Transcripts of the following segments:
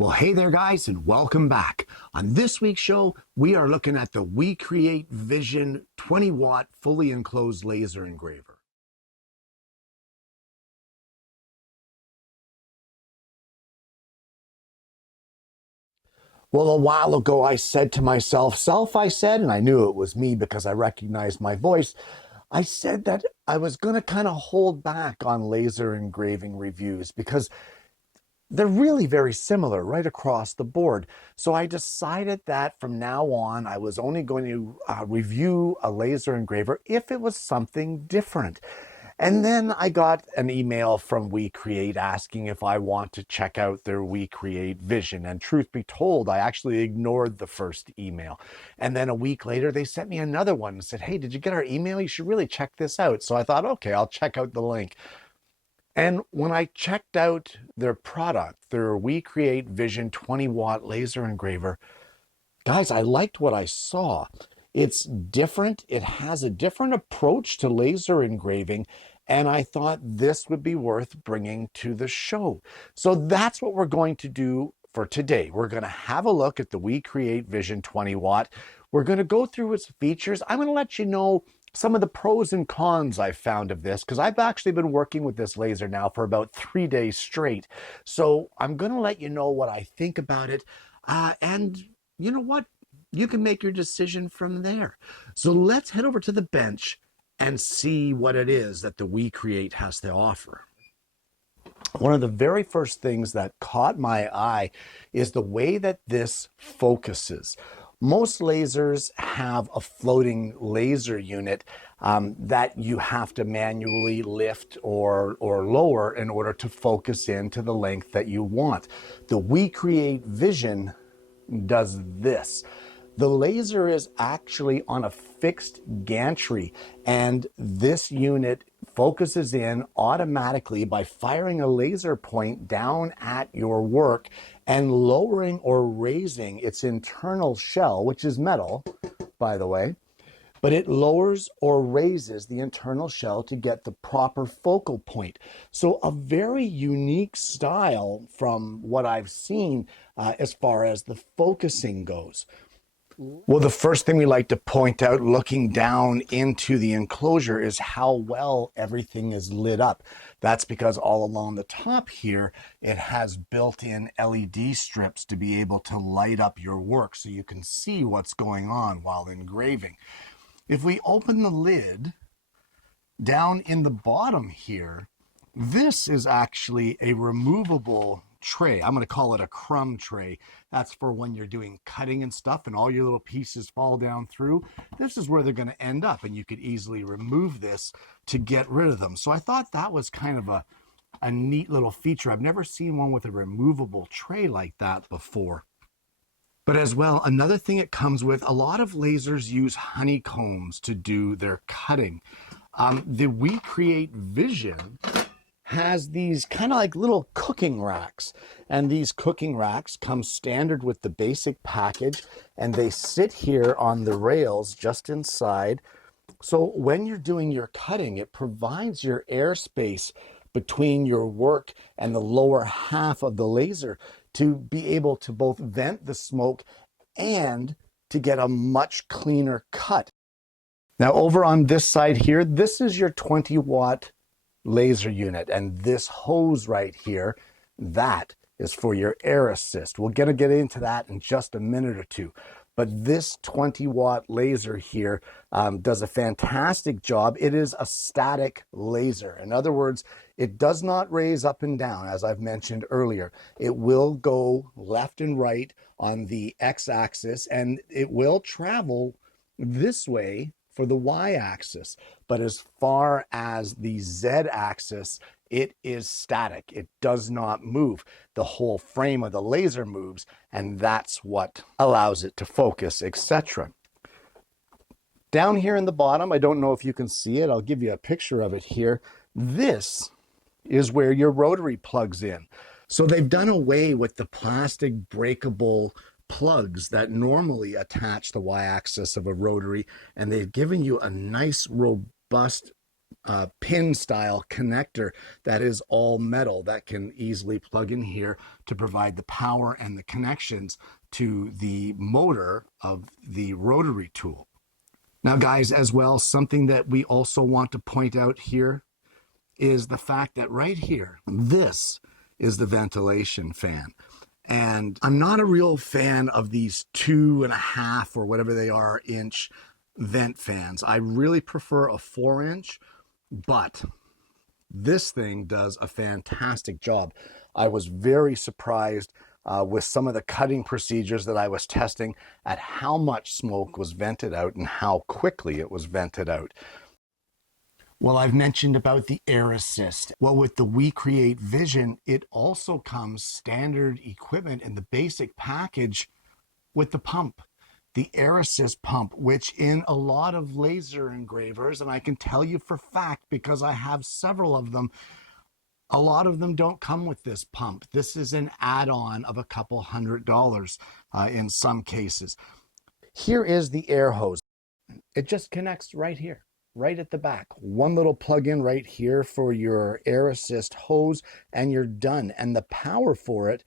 Well, hey there, guys, and welcome back. On this week's show, we are looking at the WeCreat Vision 20-watt fully enclosed laser engraver. Well, a while ago, I said to myself, and I knew it was me because I recognized my voice. I said that I was going to kind of hold back on laser engraving reviews because they're really very similar right across the board. So I decided that from now on, I was only going to review a laser engraver if it was something different. And then I got an email from WeCreat asking if I want to check out their WeCreat Vision. And truth be told, I actually ignored the first email. And then a week later, they sent me another one and said, hey, did you get our email? You should really check this out. So I thought, okay, I'll check out the link. And when I checked out their product, their WeCreat Vision 20-watt laser engraver, guys, I liked what I saw. It's different. It has a different approach to laser engraving, and I thought this would be worth bringing to the show. So that's what we're going to do for today. We're going to have a look at the WeCreat Vision 20-watt. We're going to go through its features. I'm going to let you know some of the pros and cons I've found of this, because I've actually been working with this laser now for about 3 days straight. So I'm going to let you know what I think about it. And you know what? You can make your decision from there. So let's head over to the bench and see what it is that the WeCreat has to offer. One of the very first things that caught my eye is the way that this focuses. Most lasers have a floating laser unit that you have to manually lift or lower in order to focus in to the length that you want. The WeCreat Vision does this. The laser is actually on a fixed gantry, and this unit focuses in automatically by firing a laser point down at your work and lowering or raising its internal shell, which is metal, by the way, but it lowers or raises the internal shell to get the proper focal point. So a very unique style from what I've seen as far as the focusing goes. Well, the first thing we like to point out looking down into the enclosure is how well everything is lit up. That's because all along the top here, it has built-in LED strips to be able to light up your work so you can see what's going on while engraving. If we open the lid, down in the bottom here, this is actually a removable tray. I'm going to call it a crumb tray. That's for when you're doing cutting and stuff and all your little pieces fall down through. This is where they're going to end up, and you could easily remove this to get rid of them. So I thought that was kind of a neat little feature. I've never seen one with a removable tray like that before. But as well, another thing it comes with, a lot of lasers use honeycombs to do their cutting. The WeCreat Vision has these kind of like little cooking racks, and these cooking racks come standard with the basic package, and they sit here on the rails just inside. So when you're doing your cutting, it provides your airspace between your work and the lower half of the laser to be able to both vent the smoke and to get a much cleaner cut. Now over on this side here, this is your 20-watt laser unit, and this hose right here, that is for your air assist. We're going to get into that in just a minute or two, but this 20-watt laser here does a fantastic job. It is a static laser. In other words, it does not raise up and down, as I've mentioned earlier. It will go left and right on the x-axis, and it will travel this way for the y-axis, but as far as the z-axis, it is static. It does not move. The whole frame of the laser moves, and that's what allows it to focus, etc. Down here in the bottom, I don't know if you can see it. I'll give you a picture of it here. This is where your rotary plugs in. So they've done away with the plastic breakable plugs that normally attach the y-axis of a rotary, and they've given you a nice robust pin style connector that is all metal that can easily plug in here to provide the power and the connections to the motor of the rotary tool. Now, guys, as well, something that we also want to point out here is the fact that right here, this is the ventilation fan. And I'm not a real fan of these 2.5 or whatever they are inch vent fans. I really prefer a 4-inch, but this thing does a fantastic job. I was very surprised with some of the cutting procedures that I was testing at how much smoke was vented out and how quickly it was vented out. Well, I've mentioned about the air assist. Well, with the WeCreat Vision, it also comes standard equipment in the basic package with the pump, the air assist pump, which in a lot of laser engravers, and I can tell you for fact because I have several of them, a lot of them don't come with this pump. This is an add-on of a couple $100 in some cases. Here is the air hose. It just connects right here, right at the back. One little plug-in right here for your air assist hose, and you're done. And the power for it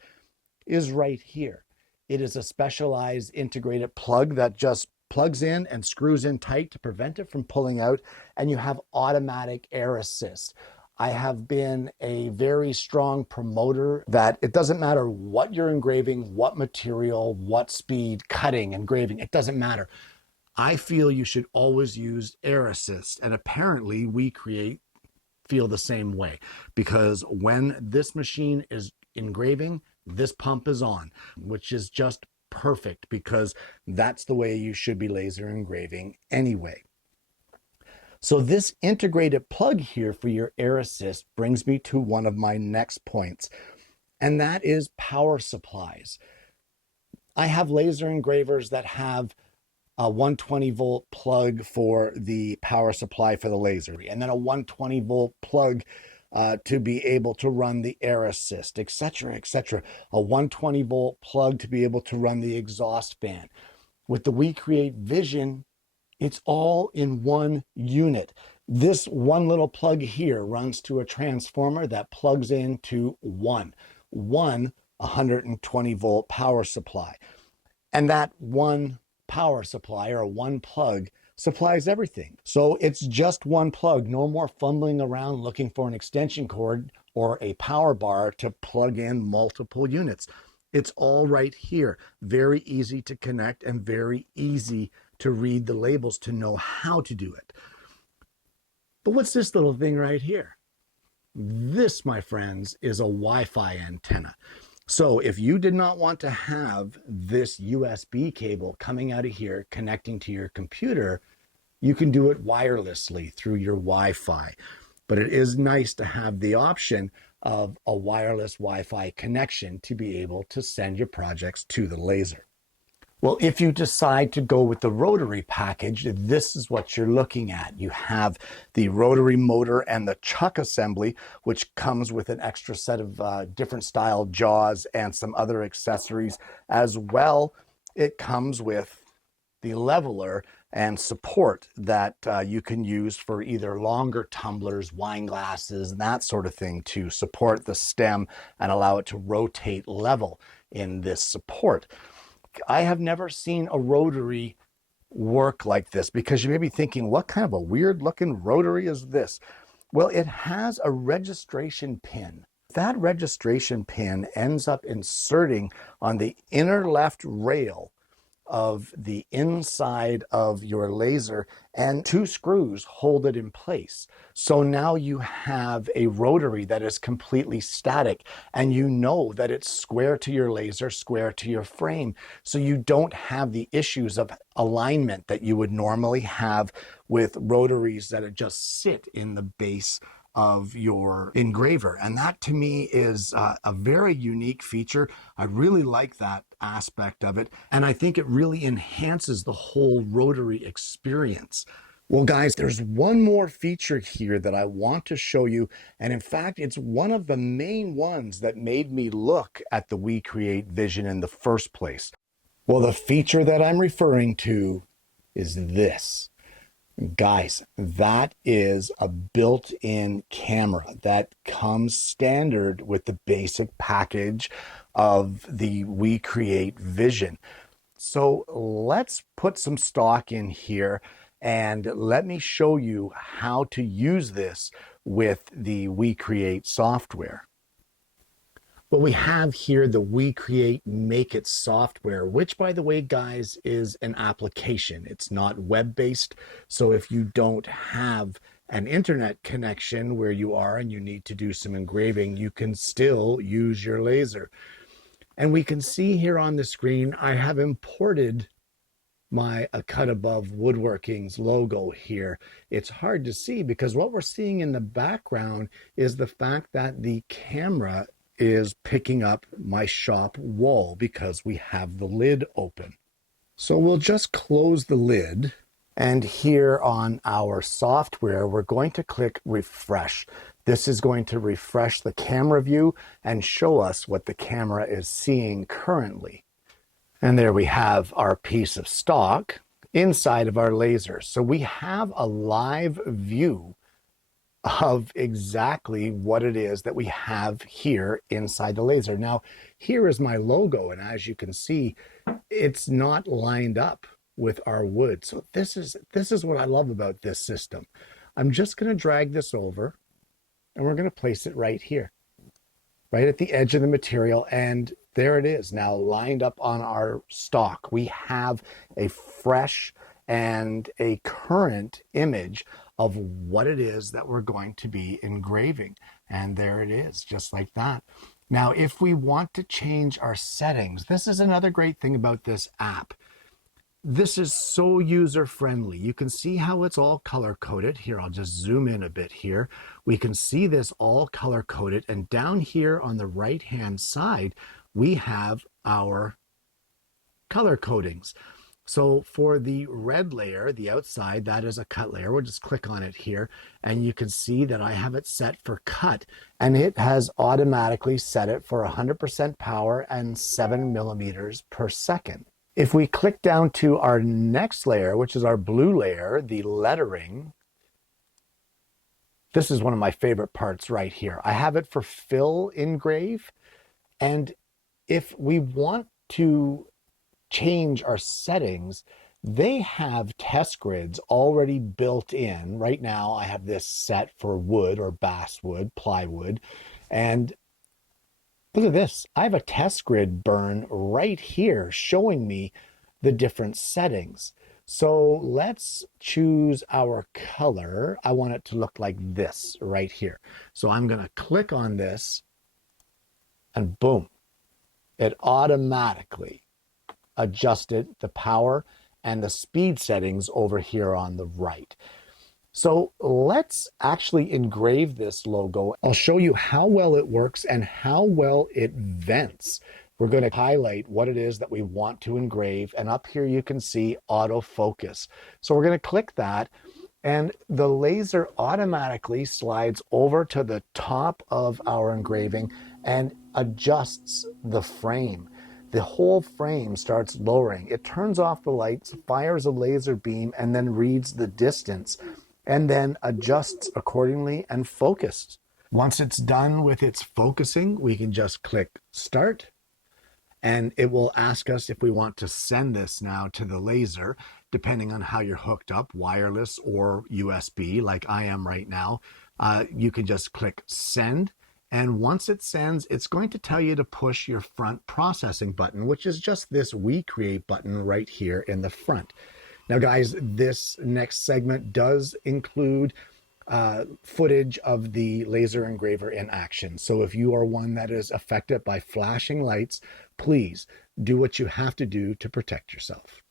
is right here. It is a specialized integrated plug that just plugs in and screws in tight to prevent it from pulling out, and you have automatic air assist. I have been a very strong promoter that it doesn't matter what you're engraving, what material, what speed, cutting, engraving, it doesn't matter. I feel you should always use air assist, and apparently WeCreat feel the same way, because when this machine is engraving, this pump is on, which is just perfect because that's the way you should be laser engraving anyway. So this integrated plug here for your air assist brings me to one of my next points, and that is power supplies. I have laser engravers that have a 120 volt plug for the power supply for the laser, and then a 120 volt plug to be able to run the air assist, etc., etc. A 120 volt plug to be able to run the exhaust fan. With the WeCreat Vision, it's all in one unit. This one little plug here runs to a transformer that plugs into one 120 volt power supply. And that one power supply, or one plug, supplies everything. So it's just one plug, no more fumbling around looking for an extension cord or a power bar to plug in multiple units. It's all right here. Very easy to connect and very easy to read the labels to know how to do it. But what's this little thing right here? This, my friends, is a Wi-Fi antenna. So if you did not want to have this USB cable coming out of here connecting to your computer, you can do it wirelessly through your Wi-Fi. But it is nice to have the option of a wireless Wi-Fi connection to be able to send your projects to the laser. Well, if you decide to go with the rotary package, this is what you're looking at. You have the rotary motor and the chuck assembly, which comes with an extra set of different style jaws and some other accessories as well. It comes with the leveler and support that you can use for either longer tumblers, wine glasses, and that sort of thing to support the stem and allow it to rotate level in this support. I have never seen a rotary work like this, because you may be thinking, what kind of a weird looking rotary is this? Well, it has a registration pin. That registration pin ends up inserting on the inner left rail of the inside of your laser, and 2 screws hold it in place. So now you have a rotary that is completely static, and you know that it's square to your laser, square to your frame. So you don't have the issues of alignment that you would normally have with rotaries that just sit in the base of your engraver. And that to me is a very unique feature. I really like that aspect of it, and I think it really enhances the whole rotary experience. Well, guys, there's one more feature here that I want to show you, and in fact, it's one of the main ones that made me look at the WeCreat Vision in the first place. Well, the feature that I'm referring to is this. Guys, that is a built-in camera that comes standard with the basic package of the WeCreat Vision. So let's put some stock in here and let me show you how to use this with the WeCreat software. What we have here, the WeCreat Make It software, which, by the way, guys, is an application. It's not web-based. So if you don't have an internet connection where you are and you need to do some engraving, you can still use your laser. And we can see here on the screen, I have imported my A Cut Above Woodworking's logo here. It's hard to see because what we're seeing in the background is the fact that the camera is picking up my shop wall because we have the lid open. So we'll just close the lid, and here on our software, we're going to click refresh. This is going to refresh the camera view and show us what the camera is seeing currently. And there we have our piece of stock inside of our laser. So we have a live view of exactly what it is that we have here inside the laser. Now, here is my logo, and as you can see, it's not lined up with our wood. So this is what I love about this system. I'm just going to drag this over, and we're going to place it right here, right at the edge of the material, and there it is now lined up on our stock. We have a fresh and a current image of what it is that we're going to be engraving. And there it is, just like that. Now, if we want to change our settings, this is another great thing about this app. This is so user-friendly. You can see how it's all color-coded. Here, I'll just zoom in a bit here. We can see this all color-coded. And down here on the right-hand side, we have our color codings. So for the red layer, the outside, that is a cut layer. We'll just click on it here, and you can see that I have it set for cut, and it has automatically set it for 100% power and 7 millimeters per second. If we click down to our next layer, which is our blue layer, the lettering, this is one of my favorite parts right here. I have it for fill engrave, and if we want to change our settings, they have test grids already built in. Right now, I have this set for wood or basswood, plywood, and look at this. I have a test grid burn right here showing me the different settings. So let's choose our color. I want it to look like this right here. So I'm going to click on this, and boom, it automatically adjusted the power and the speed settings over here on the right. So let's actually engrave this logo. I'll show you how well it works and how well it vents. We're going to highlight what it is that we want to engrave, and up here you can see autofocus. So we're going to click that, and the laser automatically slides over to the top of our engraving and adjusts the frame. The whole frame starts lowering. It turns off the lights, fires a laser beam, and then reads the distance, and then adjusts accordingly and focuses. Once it's done with its focusing, we can just click Start, and it will ask us if we want to send this now to the laser, depending on how you're hooked up, wireless or USB, like I am right now. You can just click Send. And once it sends, it's going to tell you to push your front processing button, which is just this WeCreat button right here in the front. Now, guys, this next segment does include footage of the laser engraver in action. So if you are one that is affected by flashing lights, please do what you have to do to protect yourself.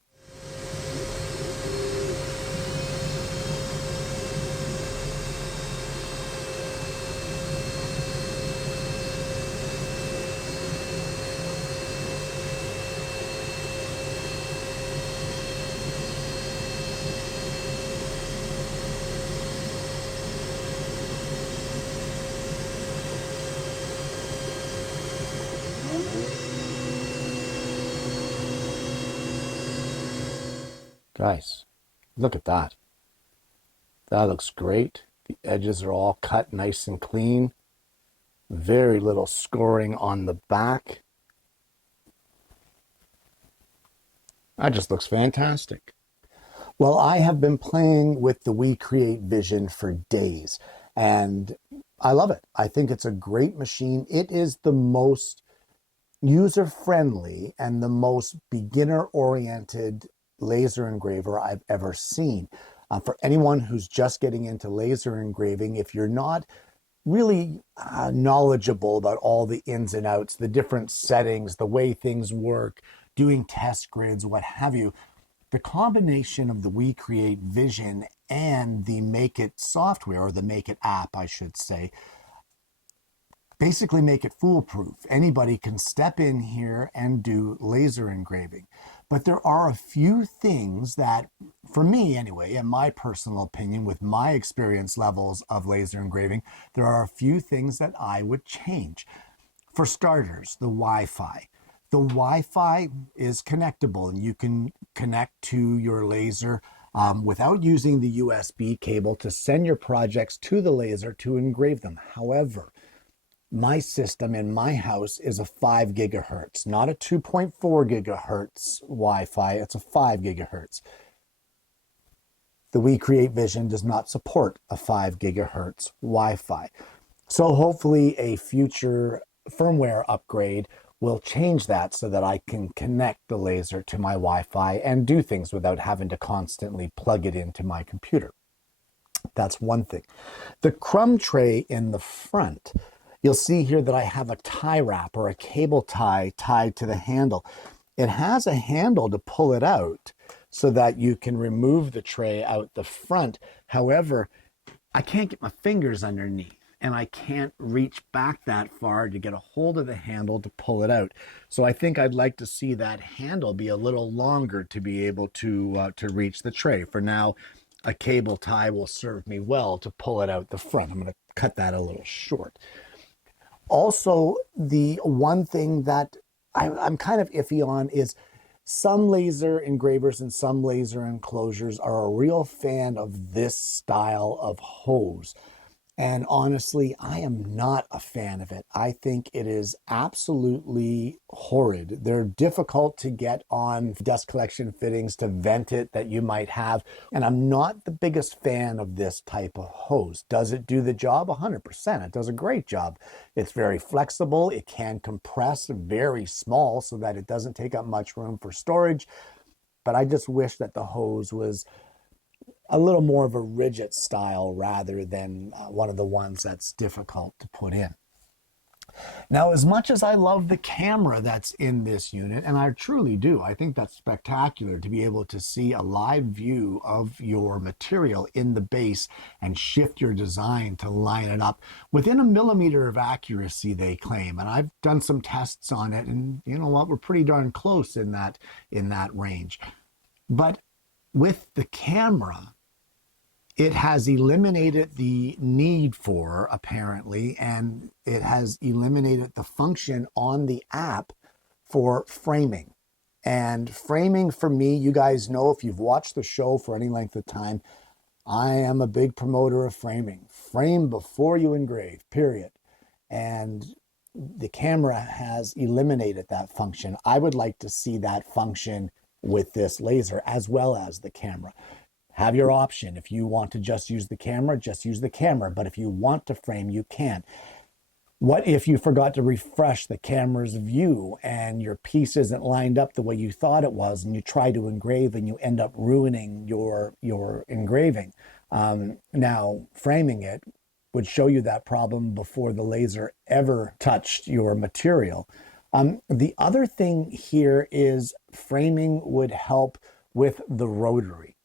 Guys, look at that. That looks great. The edges are all cut nice and clean. Very little scoring on the back. That just looks fantastic. Well, I have been playing with the WeCreat Vision for days, and I love it. I think it's a great machine. It is the most user-friendly and the most beginner-oriented laser engraver I've ever seen. For anyone who's just getting into laser engraving, if you're not really knowledgeable about all the ins and outs, the different settings, the way things work, doing test grids, what have you, the combination of the WeCreat Vision and the Make It software, or the Make It app, I should say, basically make it foolproof. Anybody can step in here and do laser engraving. But there are a few things that, for me anyway, in my personal opinion, with my experience levels of laser engraving, there are a few things that I would change. For starters, the Wi-Fi. The Wi-Fi is connectable, and you can connect to your laser without using the USB cable to send your projects to the laser to engrave them. However, my system in my house is a 5 gigahertz, not a 2.4 gigahertz Wi-Fi, it's a 5 gigahertz. The WeCreat Vision does not support a 5 gigahertz Wi-Fi. So hopefully a future firmware upgrade will change that so that I can connect the laser to my Wi-Fi and do things without having to constantly plug it into my computer. That's one thing. The crumb tray in the front, you'll see here that I have a tie wrap or a cable tie tied to the handle. It has a handle to pull it out so that you can remove the tray out the front. However, I can't get my fingers underneath, and I can't reach back that far to get a hold of the handle to pull it out. So I think I'd like to see that handle be a little longer to be able to reach the tray. For now, a cable tie will serve me well to pull it out the front. I'm going to cut that a little short. Also, the one thing that I'm kind of iffy on is some laser engravers and some laser enclosures are a real fan of this style of hose. And honestly, I am not a fan of it. I think it is absolutely horrid. They're difficult to get on dust collection fittings to vent it that you might have. And I'm not the biggest fan of this type of hose. Does it do the job? 100%. It does a great job. It's very flexible. It can compress very small so that it doesn't take up much room for storage. But I just wish that the hose was a little more of a rigid style rather than one of the ones that's difficult to put in. Now, as much as I love the camera that's in this unit, and I truly do, I think that's spectacular to be able to see a live view of your material in the base and shift your design to line it up within a millimeter of accuracy, they claim. And I've done some tests on it, and you know what, we're pretty darn close in that range. But with the camera, it has eliminated the need for, apparently, and it has eliminated the function on the app for framing. And framing for me, you guys know, if you've watched the show for any length of time, I am a big promoter of framing. Frame before you engrave, period. And the camera has eliminated that function. I would like to see that function with this laser as well as the camera. Have your option. If you want to just use the camera, just use the camera. But if you want to frame, you can. What if you forgot to refresh the camera's view and your piece isn't lined up the way you thought it was, and you try to engrave and you end up ruining your engraving? Now, framing it would show you that problem before the laser ever touched your material. The other thing here is framing would help with the rotary.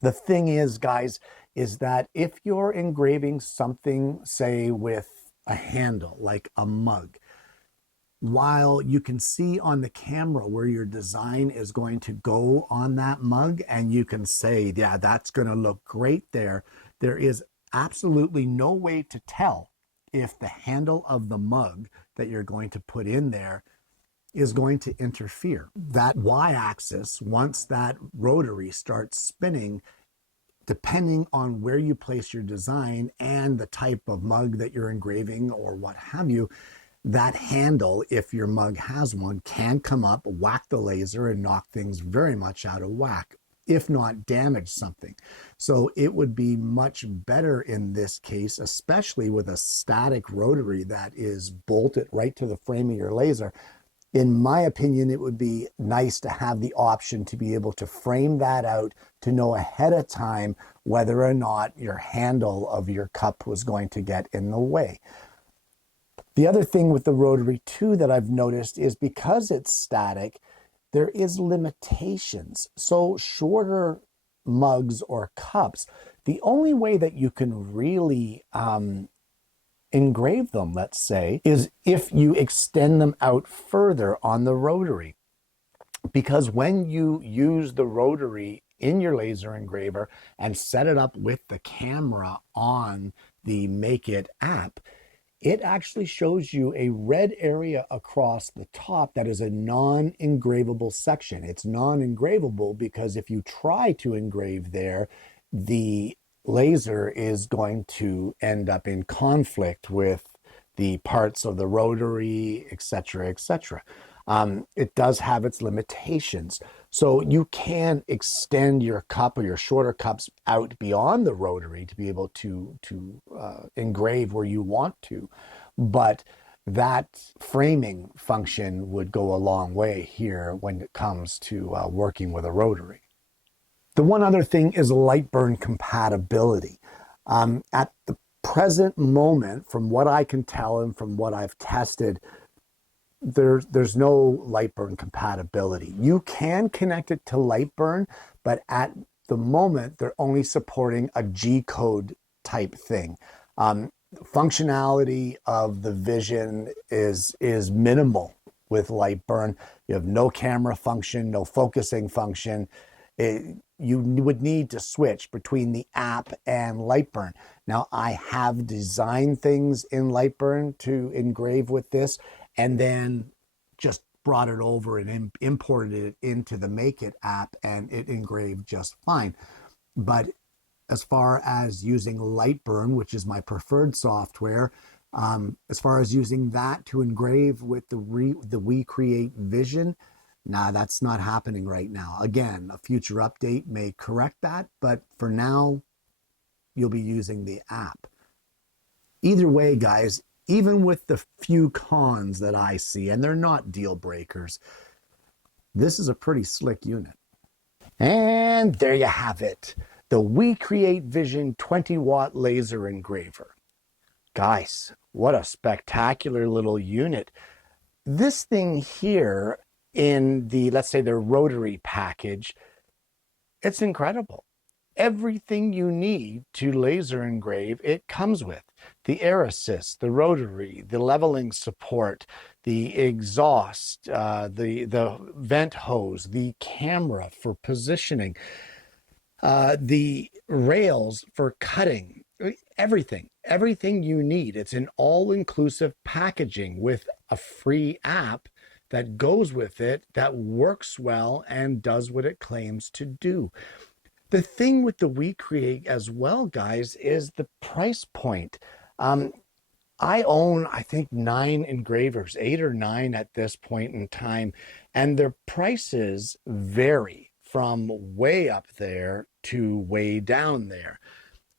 The thing is, guys, is that if you're engraving something, say, with a handle, like a mug, while you can see on the camera where your design is going to go on that mug, and you can say, yeah, that's going to look great there, there is absolutely no way to tell if the handle of the mug that you're going to put in there is going to interfere. That y-axis, once that rotary starts spinning, depending on where you place your design and the type of mug that you're engraving or what have you, that handle, if your mug has one, can come up, whack the laser, and knock things very much out of whack, if not damage something. So it would be much better in this case, especially with a static rotary that is bolted right to the frame of your laser. In my opinion, it would be nice to have the option to be able to frame that out, to know ahead of time whether or not your handle of your cup was going to get in the way. The other thing with the rotary too that I've noticed is because it's static, there is limitations. So shorter mugs or cups, the only way that you can really engrave them, let's say, is if you extend them out further on the rotary. Because when you use the rotary in your laser engraver and set it up with the camera on the Make It app, it actually shows you a red area across the top that is a non-engravable section. It's non-engravable because if you try to engrave there, the laser is going to end up in conflict with the parts of the rotary, etc., etc. It does have its limitations. So you can extend your cup or your shorter cups out beyond the rotary to be able to engrave where you want to. But that framing function would go a long way here when it comes to working with a rotary. The one other thing is light burn compatibility. At the present moment, from what I can tell and from what I've tested, there's no light burn compatibility. You can connect it to light burn, but at the moment they're only supporting a G code type thing. Functionality of the Vision is minimal with light burn. You have no camera function, no focusing function. You would need to switch between the app and Lightburn. Now, I have designed things in Lightburn to engrave with this, and then just brought it over and imported it into the Make It app, and it engraved just fine. But as far as using Lightburn, which is my preferred software, as far as using that to engrave with the WeCreat Vision, nah, that's not happening right now. Again, a future update may correct that, but for now, you'll be using the app. Either way, guys, even with the few cons that I see, and they're not deal breakers, this is a pretty slick unit. And there you have it, the WeCreat Vision 20-watt laser engraver. Guys, what a spectacular little unit. This thing here in the, let's say, the rotary package, it's incredible. Everything you need to laser engrave, it comes with. The air assist, the rotary, the leveling support, the exhaust, the vent hose, the camera for positioning, the rails for cutting, everything you need. It's an all-inclusive packaging with a free app that goes with it, that works well and does what it claims to do. The thing with the WeCreat as well, guys, is the price point. I own, I think, 9 engravers, 8 or 9 at this point in time, and their prices vary from way up there to way down there.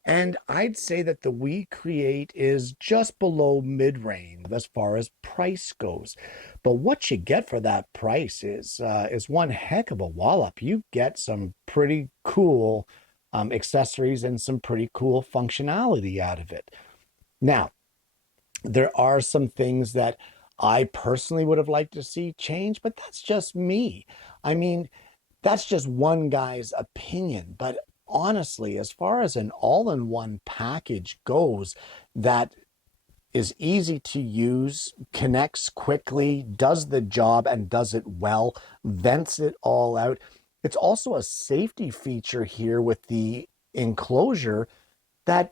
And I'd say that the WeCreat is just below mid-range as far as price goes. But what you get for that price is one heck of a wallop. You get some pretty cool accessories and some pretty cool functionality out of it. Now, there are some things that I personally would have liked to see change, but that's just me. I mean, that's just one guy's opinion. But honestly, as far as an all-in-one package goes, that is easy to use, connects quickly, does the job and does it well, vents it all out. It's also a safety feature here with the enclosure that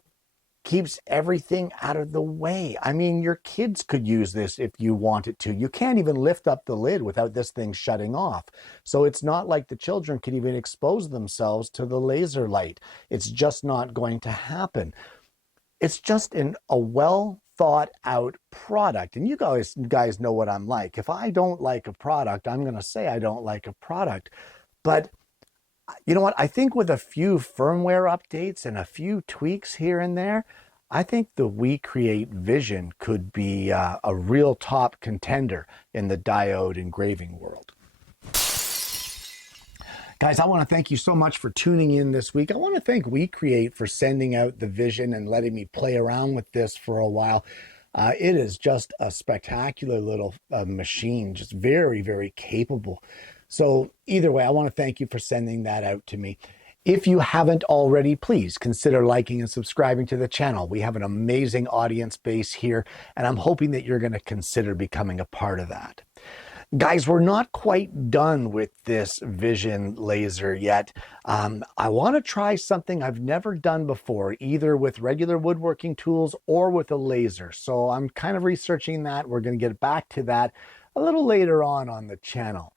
keeps everything out of the way. I mean, your kids could use this if you wanted to. You can't even lift up the lid without this thing shutting off. So it's not like the children could even expose themselves to the laser light. It's just not going to happen. It's just a well thought out product. And you guys know what I'm like. If I don't like a product, I'm going to say I don't like a product. But you know what? I think with a few firmware updates and a few tweaks here and there, I think the WeCreat Vision could be a real top contender in the diode engraving world. Guys, I want to thank you so much for tuning in this week. I want to thank WeCreat for sending out the Vision and letting me play around with this for a while. It is just a spectacular little machine, just very, very capable. So either way, I want to thank you for sending that out to me. If you haven't already, please consider liking and subscribing to the channel. We have an amazing audience base here, and I'm hoping that you're going to consider becoming a part of that. Guys, we're not quite done with this Vision laser yet. I want to try something I've never done before, either with regular woodworking tools or with a laser. So I'm kind of researching that. We're going to get back to that a little later on the channel.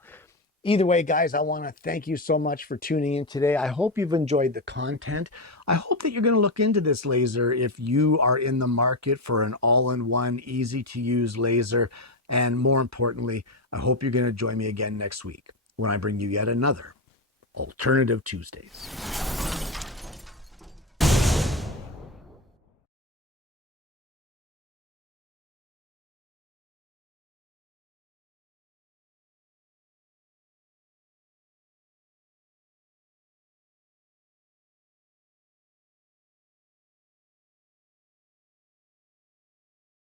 Either way, guys, I want to thank you so much for tuning in today. I hope you've enjoyed the content. I hope that you're going to look into this laser if you are in the market for an all-in-one, easy-to-use laser. And more importantly, I hope you're going to join me again next week when I bring you yet another Alternative Tuesdays.